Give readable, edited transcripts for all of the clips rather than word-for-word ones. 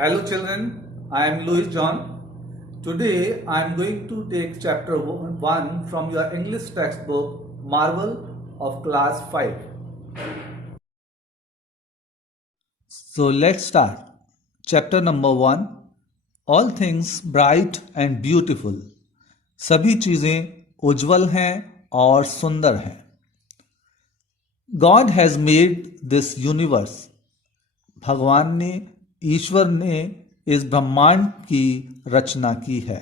Hello children, I am Louis John. Today I am going to take chapter 1 from your English textbook Marvel of class 5. So let's start. Chapter number 1, All things bright and beautiful. सभी चीजें उज्जवल हैं और सुंदर हैं. God has made this universe. भगवान ने, ईश्वर ने इस ब्रह्मांड की रचना की है.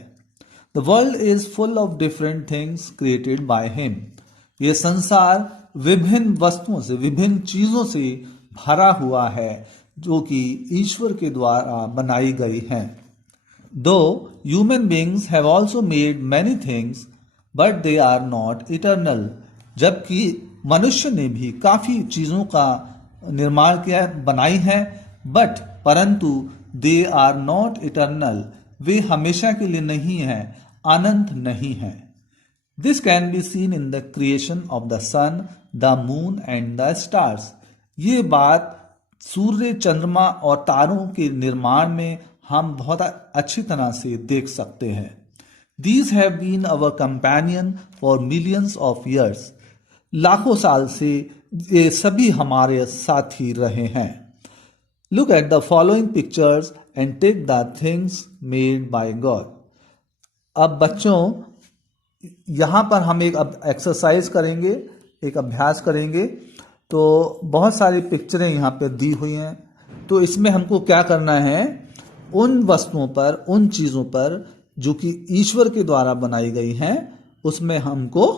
The world is full of different things created by him. ये संसार विभिन्न वस्तुओं से, विभिन्न चीजों से भरा हुआ है जो कि ईश्वर के द्वारा बनाई गई हैं. Though human beings have also made many things, but they are not eternal. जबकि मनुष्य ने भी काफी चीजों का निर्माण किया, बनाई है, परंतु दे आर नॉट इटर्नल. वे हमेशा के लिए नहीं है, अनंत नहीं है. This can be seen in the creation of the sun, the moon and the stars. ये बात सूर्य, चंद्रमा और तारों के निर्माण में हम बहुत अच्छी तरह से देख सकते हैं. These have been our companion for millions of years. लाखों साल से ये सभी हमारे साथी रहे हैं. Look at the following pictures and take the things made by God. अब बच्चों, यहाँ पर हम एक एक्सरसाइज करेंगे, एक अभ्यास करेंगे. तो बहुत सारी पिक्चरें यहाँ पे दी हुई हैं. तो इसमें हमको क्या करना है, उन वस्तुओं पर, उन चीज़ों पर जो कि ईश्वर के द्वारा बनाई गई हैं, उसमें हमको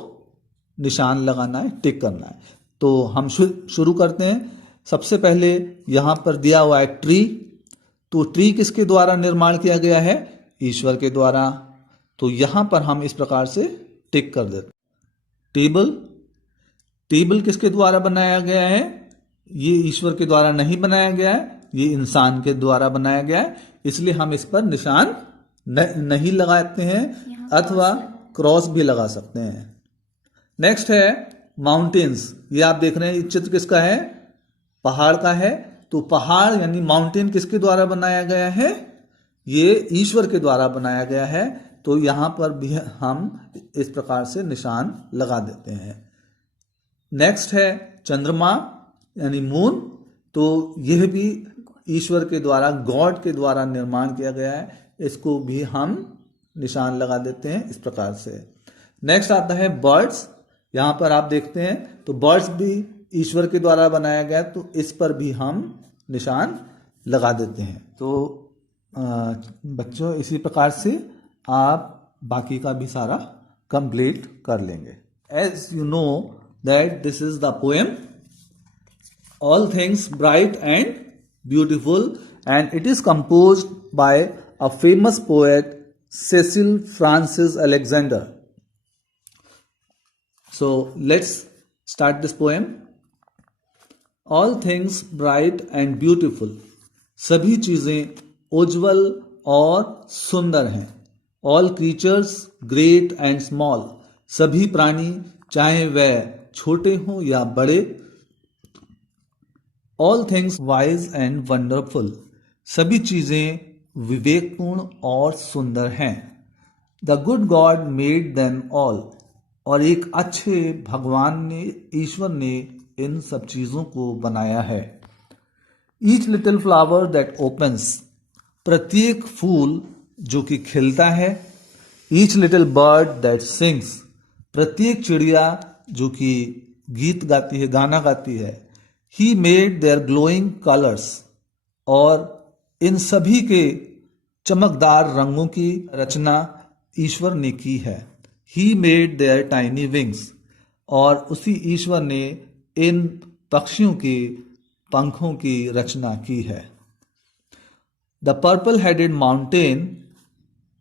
निशान लगाना है, टिक करना है. तो हम शुरू करते हैं. सबसे पहले यहां पर दिया हुआ है ट्री. तो ट्री किसके द्वारा निर्माण किया गया है? ईश्वर के द्वारा. तो यहां पर हम इस प्रकार से टिक कर देते. टेबल, टेबल किसके द्वारा बनाया गया है? ये ईश्वर के द्वारा नहीं बनाया गया है, ये इंसान के द्वारा बनाया गया है, इसलिए हम इस पर निशान नहीं लगाते हैं, अथवा क्रॉस भी लगा सकते हैं. नेक्स्ट है माउंटेन्स. ये आप देख रहे हैं, ये चित्र किसका है? पहाड़ का है. तो पहाड़ यानी माउंटेन किसके द्वारा बनाया गया है? ये ईश्वर के द्वारा बनाया गया है. तो यहां पर भी हम इस प्रकार से निशान लगा देते हैं. नेक्स्ट है चंद्रमा यानी मून. तो यह भी ईश्वर के द्वारा, गॉड के द्वारा निर्माण किया गया है. इसको भी हम निशान लगा देते हैं इस प्रकार से. नेक्स्ट आता है बर्ड्स. यहां पर आप देखते हैं, तो बर्ड्स भी ईश्वर के द्वारा बनाया गया, तो इस पर भी हम निशान लगा देते हैं. तो बच्चों, इसी प्रकार से आप बाकी का भी सारा कंप्लीट कर लेंगे. As you know that this is the poem all things bright and beautiful, and it is composed by a famous poet Cecil Frances Alexander. So let's start this poem. All things bright and beautiful. सभी चीजें उज्जवल और सुंदर हैं. All creatures great and small. सभी प्राणी चाहे वह छोटे हों या बड़े. All things wise and wonderful. सभी चीजें विवेकपूर्ण और सुंदर हैं. The good God made them all. और एक अच्छे भगवान ने, ईश्वर ने इन सब चीजों को बनाया है. Each little flower that opens. प्रत्येक फूल जो कि खिलता है. Each little bird that sings. प्रत्येक चिड़िया जो कि गीत गाती है, गाना गाती है. He made their glowing colours. और इन सभी के चमकदार रंगों की रचना ईश्वर ने की है. He made their tiny wings. और उसी ईश्वर ने इन पक्षियों के पंखों की रचना की है. The purple headed mountain.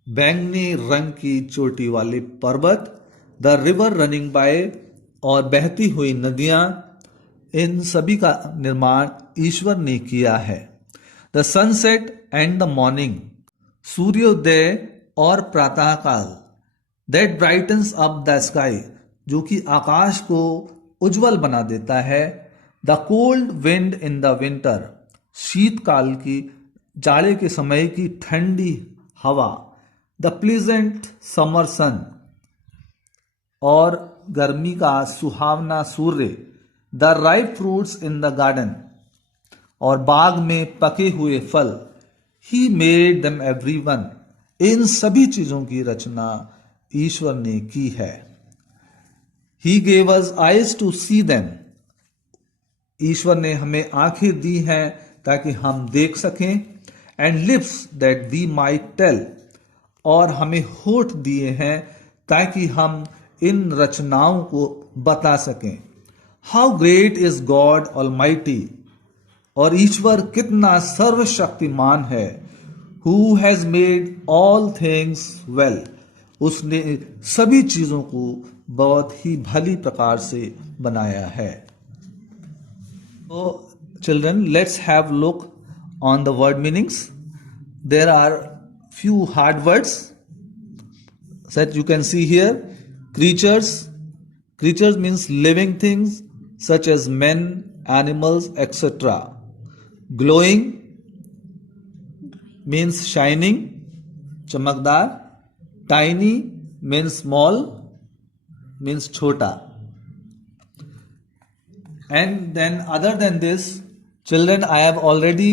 बैंगनी रंग की चोटी वाले पर्वत. The river running by. और बहती हुई नदियां. इन सभी का निर्माण ईश्वर ने किया है. The sunset and the morning. सूर्योदय और प्रातःकाल. That brightens up the sky. जो कि आकाश को उज्जवल बना देता है. The cold wind in the winter. शीतकाल की जाड़े के समय की ठंडी हवा, द प्लीजेंट समर सन, और गर्मी का सुहावना सूर्य, the ripe fruits in the garden, और बाग में पके हुए फल, ही मेड देम एवरीवन, इन सभी चीजों की रचना ईश्वर ने की है। He gave us eyes to see them, ईश्वर ने हमें आंखें दी हैं ताकि हम देख सकें, and lips that we might tell, और हमें होठ दिए हैं ताकि हम इन रचनाओं को बता सकें। How great is God almighty, और ईश्वर कितना सर्वशक्तिमान है। Who has made all things well, उसने सभी चीजों को बहुत ही भली प्रकार से बनाया है। So, children, let's have look on the word meanings. There are few hard words that you can see here. Creatures. Creatures means living things such as men, animals, etc. Glowing means shining, चमकदार. Tiny means small, means छोटा. And then other than this, children, I have already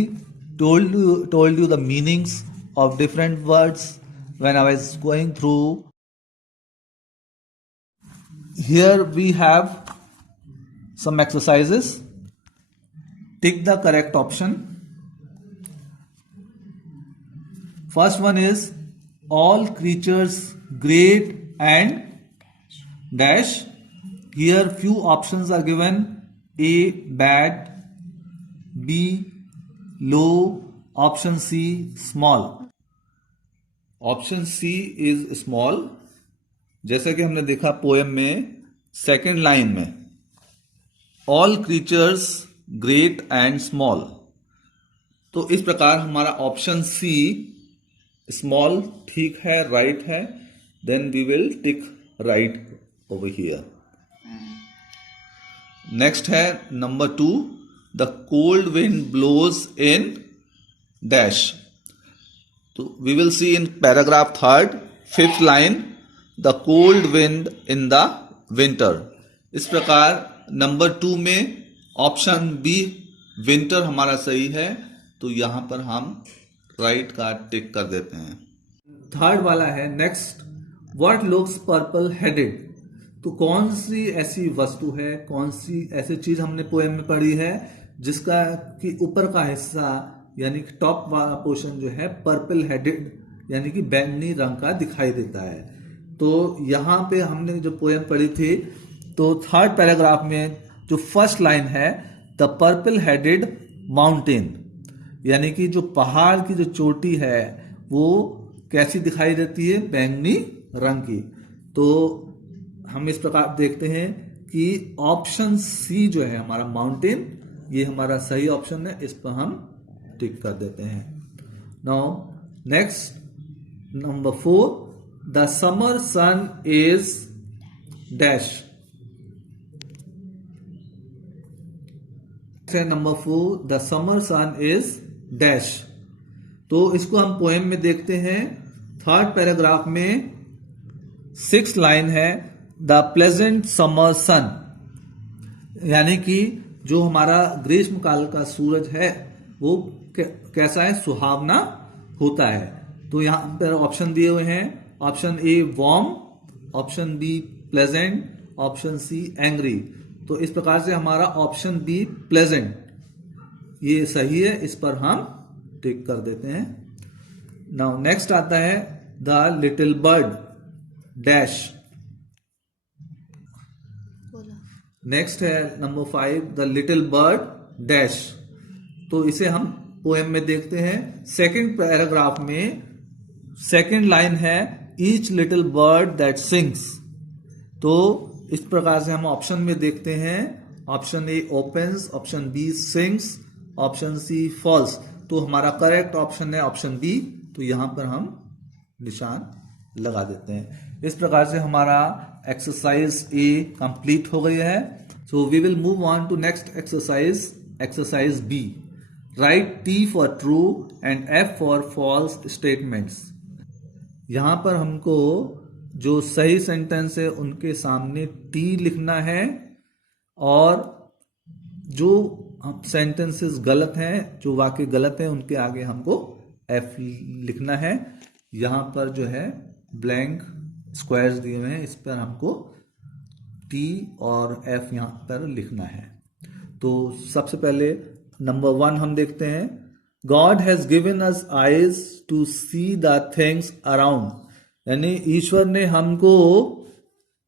told you the meanings of different words when I was going through. Here we have some exercises. Tick the correct option. First one is all creatures great and dash. Here few options are given. A bad, B low, option C small. Option C is small. जैसे कि हमने देखा poem में second line में all creatures great and small, तो इस प्रकार हमारा ऑप्शन सी स्मॉल ठीक है, राइट है. Then we will tick right over here. Next है number 2, the cold wind blows in dash. तो we will see in paragraph 3rd 5th line, the cold wind in the winter. इस प्रकार number 2 में option B winter हमारा सही है, तो यहां पर हम राइट का टिक कर देते हैं. 3rd वाला है next, what looks purple headed. तो कौन सी ऐसी वस्तु है, कौन सी ऐसी चीज हमने पोएम में पढ़ी है जिसका कि ऊपर का हिस्सा यानी कि टॉप वाला पोर्शन जो है पर्पल हेडेड यानी कि बैंगनी रंग का दिखाई देता है. तो यहाँ पे हमने जो पोएम पढ़ी थी, तो 3rd पैराग्राफ में जो फर्स्ट लाइन है, द पर्पल हेडेड माउंटेन, यानी कि जो पहाड़ की जो चोटी है वो कैसी दिखाई देती है, बैंगनी रंग की. तो हम इस प्रकार देखते हैं कि ऑप्शन सी जो है हमारा माउंटेन, ये हमारा सही ऑप्शन है, इस पर हम टिक कर देते हैं. Now next number 4, the summer sun is dash. Number 4, the summer sun is dash. तो इसको हम पोएम में देखते हैं. 3rd पैराग्राफ में 6th लाइन है, द प्लेजेंट समर सन, यानी कि जो हमारा ग्रीष्म काल का सूरज है वो कैसा है, सुहावना होता है. तो यहां पर ऑप्शन दिए हुए हैं, option A warm, option B pleasant, option C angry. तो इस प्रकार से हमारा ऑप्शन बी प्लेजेंट ये सही है, इस पर हम टिक कर देते हैं. नाउ नेक्स्ट आता है the little bird dash. Next है number 5, the little bird dash. तो इसे हम पोएम में देखते हैं. 2nd पैराग्राफ में 2nd लाइन है, each little bird that sings. तो इस प्रकार से हम ऑप्शन में देखते हैं, option A opens, option B sings, option C falls. तो हमारा करेक्ट ऑप्शन है ऑप्शन बी, तो यहां पर हम निशान लगा देते हैं. इस प्रकार से हमारा एक्सरसाइज ए कंप्लीट हो गई है. So we will move on to next exercise, exercise B. Write T for true and F for false statements. यहाँ पर हमको जो सही सेंटेंस है उनके सामने T लिखना है, और जो सेंटेंसेस गलत हैं, जो वाक्य गलत हैं, उनके आगे हमको F लिखना है। यहाँ पर जो है ब्लैंक स्क्वायर्स दिए हुए हैं, इस पर हमको T और F यहाँ पर लिखना है। तो सबसे पहले नंबर 1 हम देखते हैं। God has given us eyes to see the things around, यानी ईश्वर ने हमको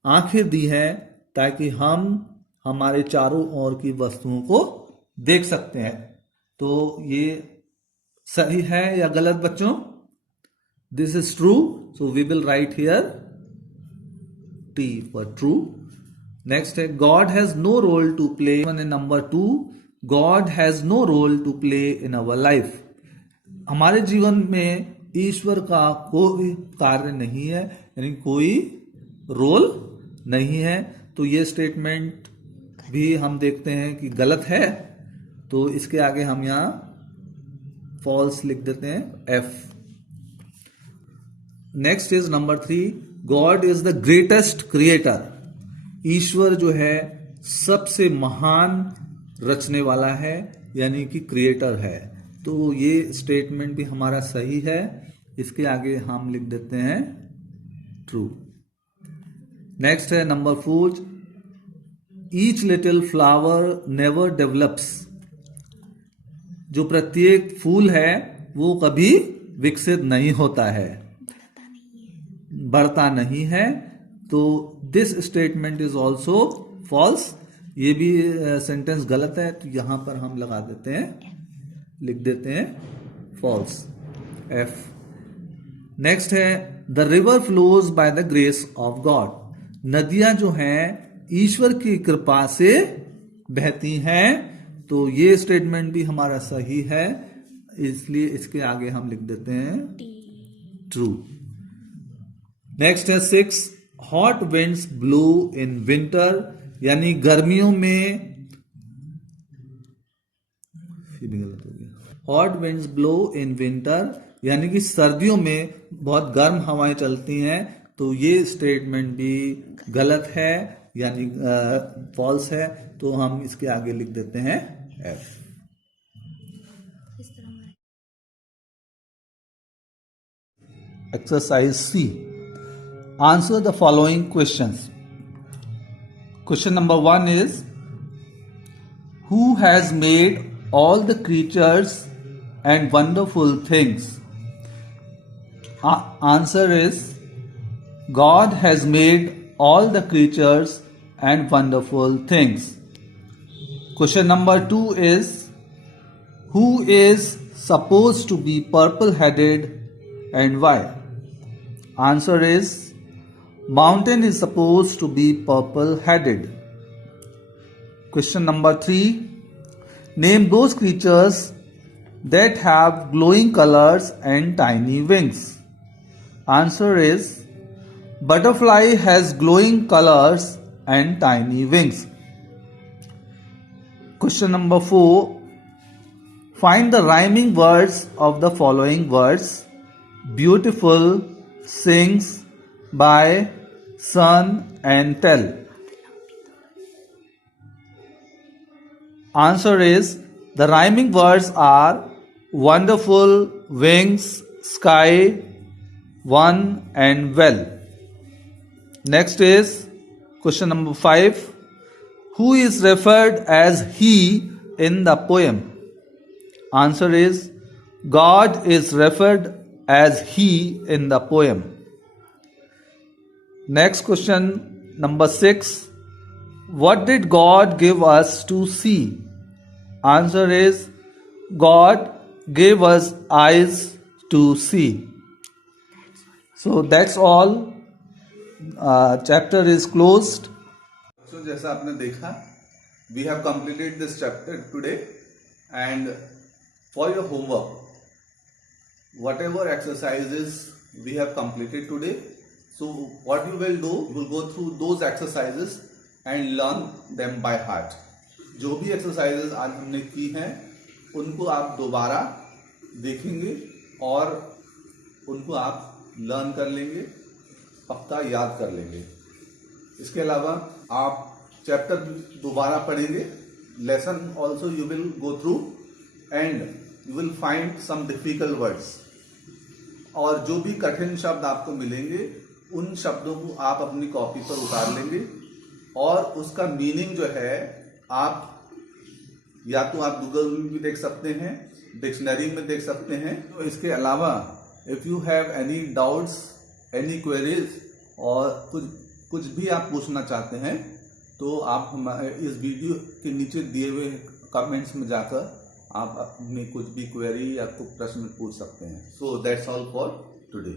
आंखें दी हैं ताकि हम हमारे चारों ओर की वस्तुओं को देख सकते हैं। तो ये सही है या गलत बच्चों? This is true, so we will write here T for true. Next है God has no role to play. Number 2, God has no role to play in our life. हमारे जीवन में ईश्वर का कोई कार्य नहीं है, यानी कोई रोल नहीं है। तो ये स्टेटमेंट भी हम देखते हैं कि गलत है, तो इसके आगे हम यहां फॉल्स लिख देते हैं F। Next is number 3, God is the greatest creator. ईश्वर जो है सबसे महान रचने वाला है, यानी कि क्रिएटर है। तो ये स्टेटमेंट भी हमारा सही है, इसके आगे हम लिख देते हैं ट्रू। नेक्स्ट है number 4, each little flower never develops. जो प्रत्येक फूल है वो कभी विकसित नहीं होता है, बढ़ता नहीं है। तो this statement is also false. ये भी सेंटेंस गलत है, तो यहां पर हम लगा देते हैं, लिख देते हैं फॉल्स F। नेक्स्ट है the river flows by the grace of God. नदियां जो हैं ईश्वर की कृपा से बहती हैं। तो ये स्टेटमेंट भी हमारा सही है, इसलिए इसके आगे हम लिख देते हैं ट्रू। नेक्स्ट है 6, hot winds blow in winter, यानी गर्मियों में, गलत हो गया, hot winds blow in winter, यानी कि सर्दियों में बहुत गर्म हवाएं चलती हैं। तो ये स्टेटमेंट भी गलत है, यानी फॉल्स है। तो हम इसके आगे लिख देते हैं F। Exercise C, answer the following questions. Question number 1 is who has made all the creatures and wonderful things? Answer is God has made all the creatures and wonderful things. Question number 2 is who is supposed to be purple headed and why? Answer is mountain is supposed to be purple headed. Question number 3, name those creatures that have glowing colors and tiny wings. Answer is butterfly has glowing colors and tiny wings. Question number 4, find the rhyming words of the following words: beautiful, sings, by, sun and tell. Answer is the rhyming words are wonderful, wings, sky, one and well. Next is question number 5. Who is referred as he in the poem? Answer is God is referred as he in the poem. Next question number 6. What did God give us to see? Answer is God gave us eyes to see. So that's all. Chapter is closed. So जैसा आपने देखा, we have completed this chapter today, and for your homework, whatever exercises we have completed today, so what you will do, you will go through those exercises and learn them by heart. जो भी exercises आज हमने की हैं उनको आप दोबारा देखेंगे और उनको आप लर्न कर लेंगे, पक्का याद कर लेंगे। इसके अलावा आप चैप्टर दोबारा पढ़ेंगे, lesson also you will go through and you will find some difficult words, और जो भी कठिन शब्द आपको मिलेंगे उन शब्दों को आप अपनी कॉपी पर उतार लेंगे और उसका मीनिंग जो है आप या तो आप गूगल में भी देख सकते हैं, डिक्शनरी में देख सकते हैं। तो इसके अलावा if you have any doubts, any queries और कुछ भी आप पूछना चाहते हैं तो आप हमारे इस वीडियो के नीचे दिए हुए कमेंट्स में जाकर आप अपनी कुछ भी क्वेरी या कुछ प्रश्न पूछ सकते हैं। So that's all for today.